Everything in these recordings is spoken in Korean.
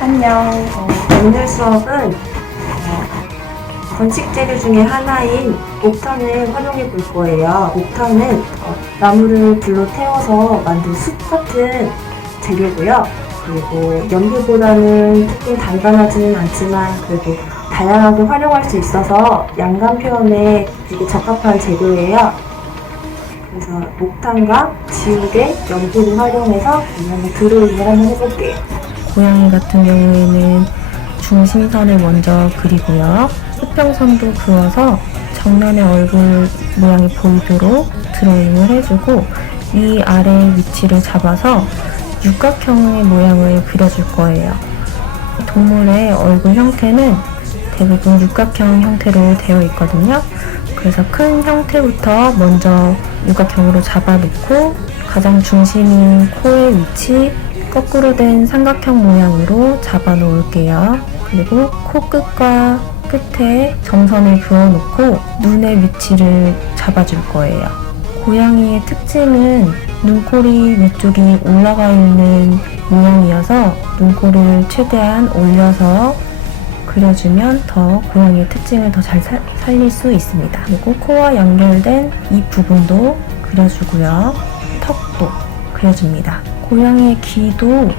안녕. 오늘 수업은 건식 재료 중에 하나인 옥탄을 활용해 볼 거예요. 옥탄은 나무를 불로 태워서 만든 숯 같은 재료고요. 그리고 연필보다는 조금 단단하지는 않지만 그래도 다양하게 활용할 수 있어서 양감 표현에 되게 적합한 재료예요. 그래서 옥탄과 지우개, 연필을 활용해서 그러면 드로잉을 한번 해볼게요. 고양이 같은 경우에는 중심선을 먼저 그리고요. 수평선도 그어서 정면의 얼굴 모양이 보이도록 드로잉을 해주고 위, 아래 위치를 잡아서 육각형의 모양을 그려줄 거예요. 동물의 얼굴 형태는 대부분 육각형 형태로 되어 있거든요. 그래서 큰 형태부터 먼저 육각형으로 잡아놓고 가장 중심인 코의 위치, 거꾸로 된 삼각형 모양으로 잡아 놓을게요. 그리고 코끝과 끝에 점선을 그어놓고 눈의 위치를 잡아줄 거예요. 고양이의 특징은 눈꼬리 위쪽이 올라가 있는 모양이어서 눈꼬리를 최대한 올려서 그려주면 더 고양이의 특징을 더 잘 살릴 수 있습니다. 그리고 코와 연결된 이 부분도 그려주고요. 턱도 그려줍니다. 고양이의 귀도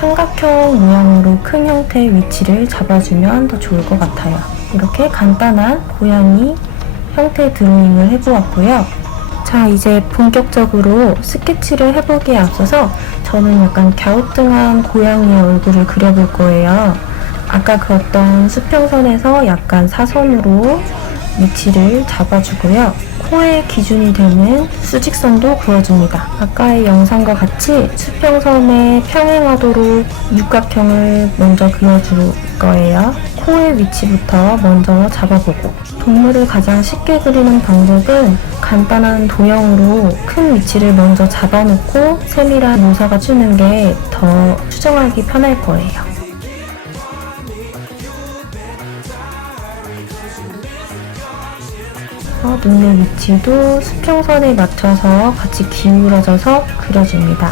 삼각형 모양으로 큰 형태의 위치를 잡아주면 더 좋을 것 같아요. 이렇게 간단한 고양이 형태 드로잉을 해보았고요. 자, 이제 본격적으로 스케치를 해보기에 앞서서 저는 약간 갸우뚱한 고양이의 얼굴을 그려볼 거예요. 아까 그었던 수평선에서 약간 사선으로 위치를 잡아주고요. 코의 기준이 되는 수직선도 그어줍니다. 아까의 영상과 같이 수평선에 평행하도록 육각형을 먼저 그려줄 거예요. 코의 위치부터 먼저 잡아보고 동물을 가장 쉽게 그리는 방법은 간단한 도형으로 큰 위치를 먼저 잡아놓고 세밀한 묘사가 주는 게 더 추정하기 편할 거예요. 눈의 위치도 수평선에 맞춰서 같이 기울어져서 그려줍니다.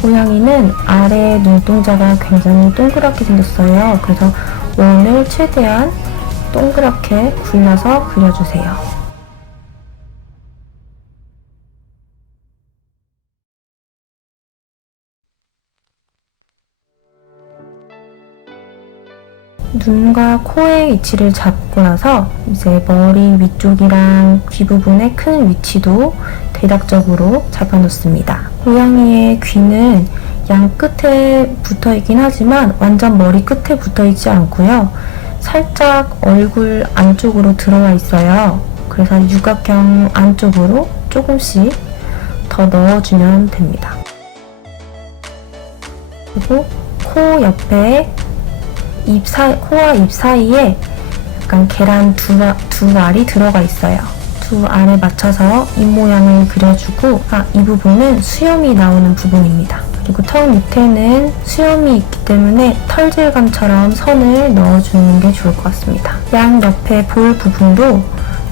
고양이는 아래 눈동자가 굉장히 동그랗게 생겼어요. 그래서 원을 최대한 동그랗게 굴려서 그려주세요. 눈과 코의 위치를 잡고 나서 이제 머리 위쪽이랑 귀 부분의 큰 위치도 대략적으로 잡아놓습니다. 고양이의 귀는 양 끝에 붙어있긴 하지만 완전 머리 끝에 붙어있지 않고요. 살짝 얼굴 안쪽으로 들어와 있어요. 그래서 육각형 안쪽으로 조금씩 더 넣어주면 됩니다. 그리고 코 옆에 코와 입 사이에 약간 계란 두 알이 들어가 있어요. 두 알에 맞춰서 입 모양을 그려주고 이 부분은 수염이 나오는 부분입니다. 그리고 턱 밑에는 수염이 있기 때문에 털질감처럼 선을 넣어주는 게 좋을 것 같습니다. 양 옆에 볼 부분도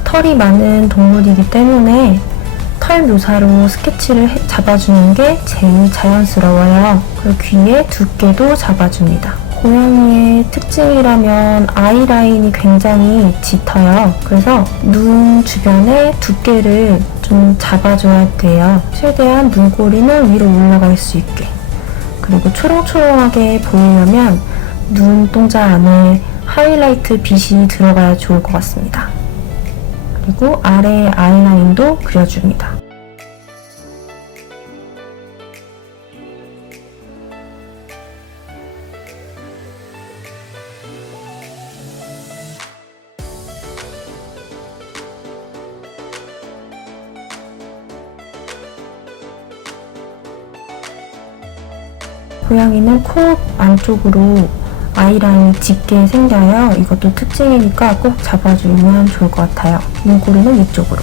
털이 많은 동물이기 때문에 털 묘사로 스케치를 잡아주는 게 제일 자연스러워요. 그리고 귀의 두께도 잡아줍니다. 고양이의 특징이라면 아이라인이 굉장히 짙어요. 그래서 눈 주변의 두께를 좀 잡아줘야 돼요. 최대한 눈꼬리는 위로 올라갈 수 있게. 그리고 초롱초롱하게 보이려면 눈동자 안에 하이라이트 빛이 들어가야 좋을 것 같습니다. 그리고 아래 아이라인도 그려줍니다. 고양이는 코 안쪽으로 아이라인이 짙게 생겨요. 이것도 특징이니까 꼭 잡아주면 좋을 것 같아요. 눈꼬리는 이쪽으로.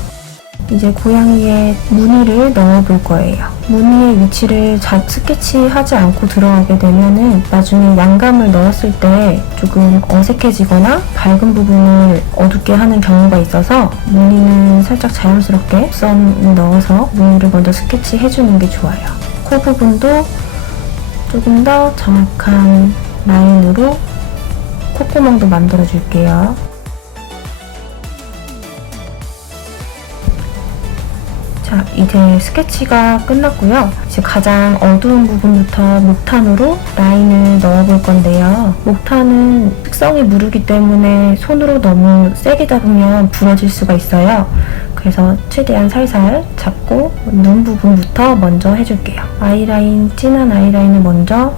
이제 고양이의 무늬를 넣어볼 거예요. 무늬의 위치를 스케치하지 않고 들어가게 되면은 나중에 양감을 넣었을 때 조금 어색해지거나 밝은 부분을 어둡게 하는 경우가 있어서 무늬는 살짝 자연스럽게 선 넣어서 무늬를 먼저 스케치해주는 게 좋아요. 코 부분도 조금 더 정확한 라인으로 콧구멍도 만들어줄게요. 자, 이제 스케치가 끝났고요. 이제 가장 어두운 부분부터 목탄으로 라인을 넣어볼 건데요. 목탄은 특성이 무르기 때문에 손으로 너무 세게 잡으면 부러질 수가 있어요. 그래서 최대한 살살 잡고 눈 부분부터 먼저 해줄게요. 아이라인, 진한 아이라인을 먼저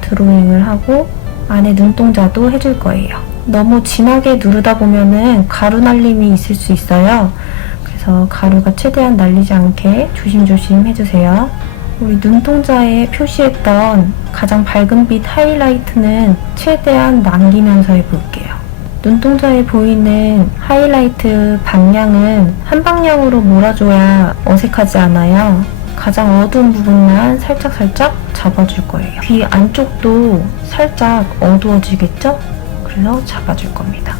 드로잉을 하고 안에 눈동자도 해줄 거예요. 너무 진하게 누르다 보면은 가루 날림이 있을 수 있어요. 그래서 가루가 최대한 날리지 않게 조심조심 해주세요. 우리 눈동자에 표시했던 가장 밝은 빛 하이라이트는 최대한 남기면서 해볼게요. 눈동자에 보이는 하이라이트 방향은 한 방향으로 몰아줘야 어색하지 않아요. 가장 어두운 부분만 살짝살짝 잡아줄 거예요. 귀 안쪽도 살짝 어두워지겠죠? 그래서 잡아줄 겁니다.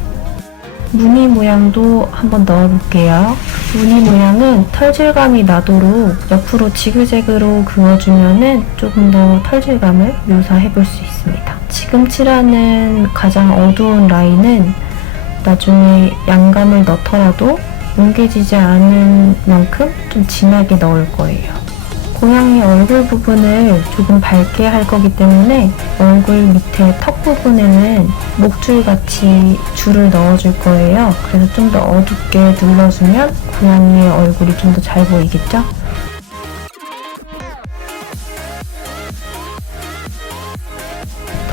무늬 모양도 한번 넣어볼게요. 무늬 모양은 털질감이 나도록 옆으로 지그재그로 그어주면은 조금 더 털질감을 묘사해볼 수 있습니다. 지금 칠하는 가장 어두운 라인은 나중에 양감을 넣더라도 뭉개지지 않은 만큼 좀 진하게 넣을 거예요. 고양이 얼굴 부분을 조금 밝게 할 거기 때문에 얼굴 밑에 턱 부분에는 목줄같이 줄을 넣어줄 거예요. 그래서 좀 더 어둡게 눌러주면 고양이의 얼굴이 좀 더 잘 보이겠죠?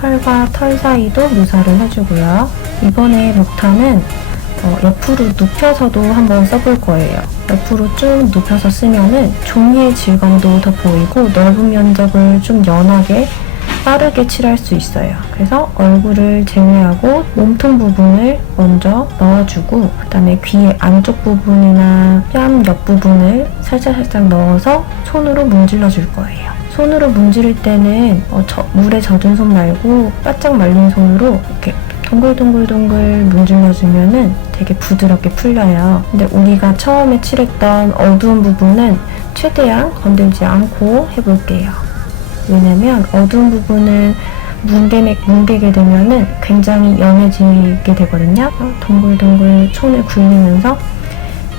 털과 털 사이도 묘사를 해주고요. 이번에 목탄은 옆으로 눕혀서도 한번 써볼 거예요. 옆으로 쭉 눕혀서 쓰면은 종이의 질감도 더 보이고 넓은 면적을 좀 연하게 빠르게 칠할 수 있어요. 그래서 얼굴을 제외하고 몸통 부분을 먼저 넣어주고 그다음에 귀 안쪽 부분이나 뺨 옆 부분을 살짝살짝 넣어서 손으로 문질러 줄 거예요. 손으로 문지를 때는 물에 젖은 손 말고 바짝 말린 손으로 이렇게 동글동글동글 문질러주면은 되게 부드럽게 풀려요. 근데 우리가 처음에 칠했던 어두운 부분은 최대한 건들지 않고 해볼게요. 왜냐면 어두운 부분은 뭉개게 되면은 굉장히 연해지게 되거든요. 동글동글 손을 굴리면서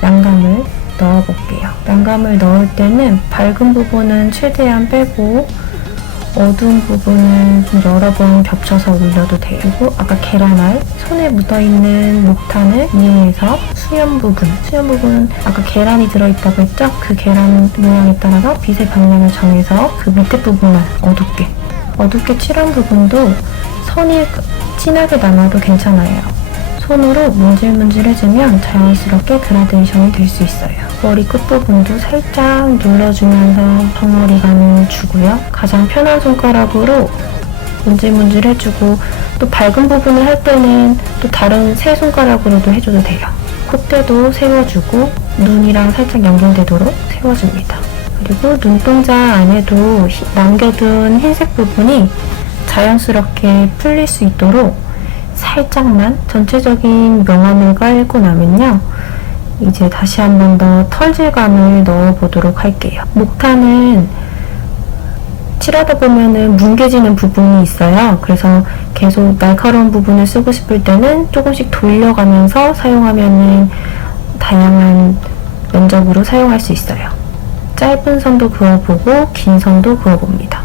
양감을 넣어볼게요. 양감을 넣을 때는 밝은 부분은 최대한 빼고 어두운 부분은 좀 여러 번 겹쳐서 올려도 돼요. 그리고 아까 계란알, 손에 묻어있는 목탄을 이용해서 수염 부분은 아까 계란이 들어있다고 했죠? 그 계란 모양에 따라서 빛의 방향을 정해서 그 밑에 부분만 어둡게 칠한 부분도 선이 진하게 남아도 괜찮아요. 손으로 문질문질해주면 자연스럽게 그라데이션이 될 수 있어요. 머리 끝부분도 살짝 눌러주면서 덩어리감을 주고요. 가장 편한 손가락으로 문질문질해주고 또 밝은 부분을 할 때는 또 다른 세 손가락으로도 해줘도 돼요. 콧대도 세워주고 눈이랑 살짝 연결되도록 세워줍니다. 그리고 눈동자 안에도 남겨둔 흰색 부분이 자연스럽게 풀릴 수 있도록 살짝만 전체적인 명암을 깔고 나면요. 이제 다시 한 번 더 털질감을 넣어보도록 할게요. 목탄은 칠하다 보면은 뭉개지는 부분이 있어요. 그래서 계속 날카로운 부분을 쓰고 싶을 때는 조금씩 돌려가면서 사용하면은 다양한 면적으로 사용할 수 있어요. 짧은 선도 그어보고 긴 선도 그어봅니다.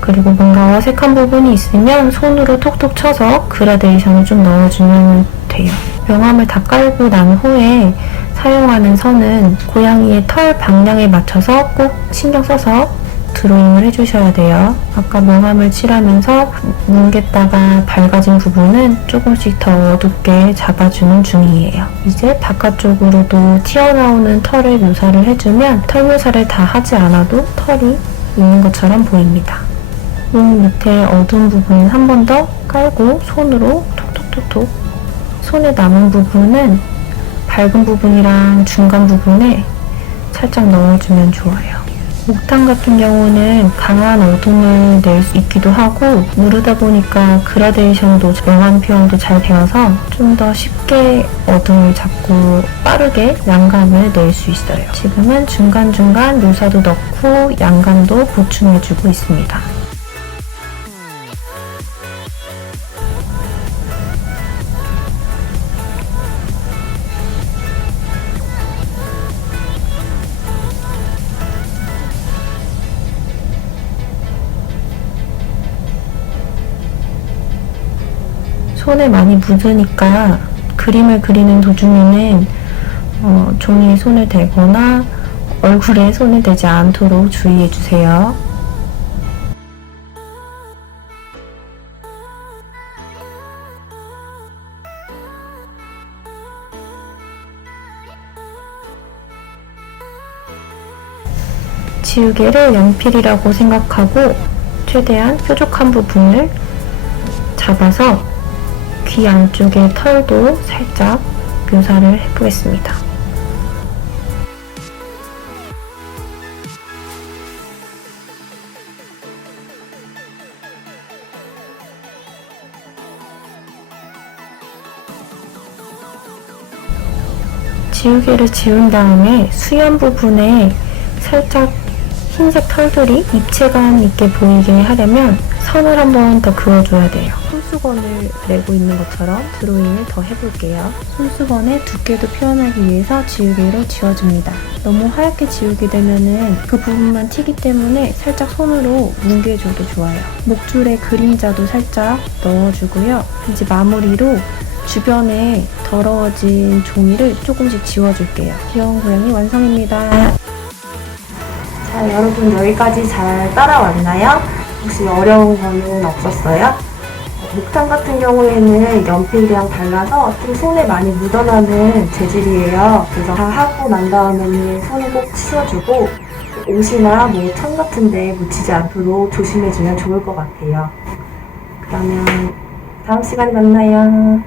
그리고 뭔가 어색한 부분이 있으면 손으로 톡톡 쳐서 그라데이션을 좀 넣어주면 돼요. 명암을 다 깔고 난 후에 사용하는 선은 고양이의 털 방향에 맞춰서 꼭 신경 써서 드로잉을 해주셔야 돼요. 아까 명암을 칠하면서 뭉갰다가 밝아진 부분은 조금씩 더 어둡게 잡아주는 중이에요. 이제 바깥쪽으로도 튀어나오는 털을 묘사를 해주면 털 묘사를 다 하지 않아도 털이 있는 것처럼 보입니다. 몸 밑에 어두운 부분은 한 번 더 깔고 손으로 톡톡톡톡 손에 남은 부분은 밝은 부분이랑 중간 부분에 살짝 넣어주면 좋아요. 목탄 같은 경우는 강한 어둠을 낼 수 있기도 하고 누르다 보니까 그라데이션도 명암 표현도 잘 되어서 좀 더 쉽게 어둠을 잡고 빠르게 양감을 낼 수 있어요. 지금은 중간중간 묘사도 넣고 양감도 보충해주고 있습니다. 손에 많이 묻으니까 그림을 그리는 도중에는 종이에 손을 대거나 얼굴에 손을 대지 않도록 주의해주세요. 지우개를 연필이라고 생각하고 최대한 뾰족한 부분을 잡아서 귀 안쪽의 털도 살짝 묘사를 해보겠습니다. 지우개를 지운 다음에 수연 부분에 살짝 흰색 털들이 입체감 있게 보이게 하려면 선을 한 번 더 그어줘야 돼요. 손수건을 내고 있는 것처럼 드로잉을 더 해볼게요. 손수건의 두께도 표현하기 위해서 지우개로 지워줍니다. 너무 하얗게 지우게 되면은 그 부분만 튀기 때문에 살짝 손으로 뭉개줘도 좋아요. 목줄에 그림자도 살짝 넣어주고요. 이제 마무리로 주변에 더러워진 종이를 조금씩 지워줄게요. 귀여운 고양이 완성입니다. 자, 여러분 여기까지 잘 따라왔나요? 혹시 어려운 거는 없었어요? 목탄 같은 경우에는 연필이랑 달라서 좀 손에 많이 묻어나는 재질이에요. 그래서 다 하고 난 다음에는 손을 꼭 씻어주고 옷이나 뭐 천 같은 데 묻히지 않도록 조심해주면 좋을 것 같아요. 그러면 다음 시간에 만나요.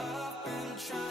I've been trying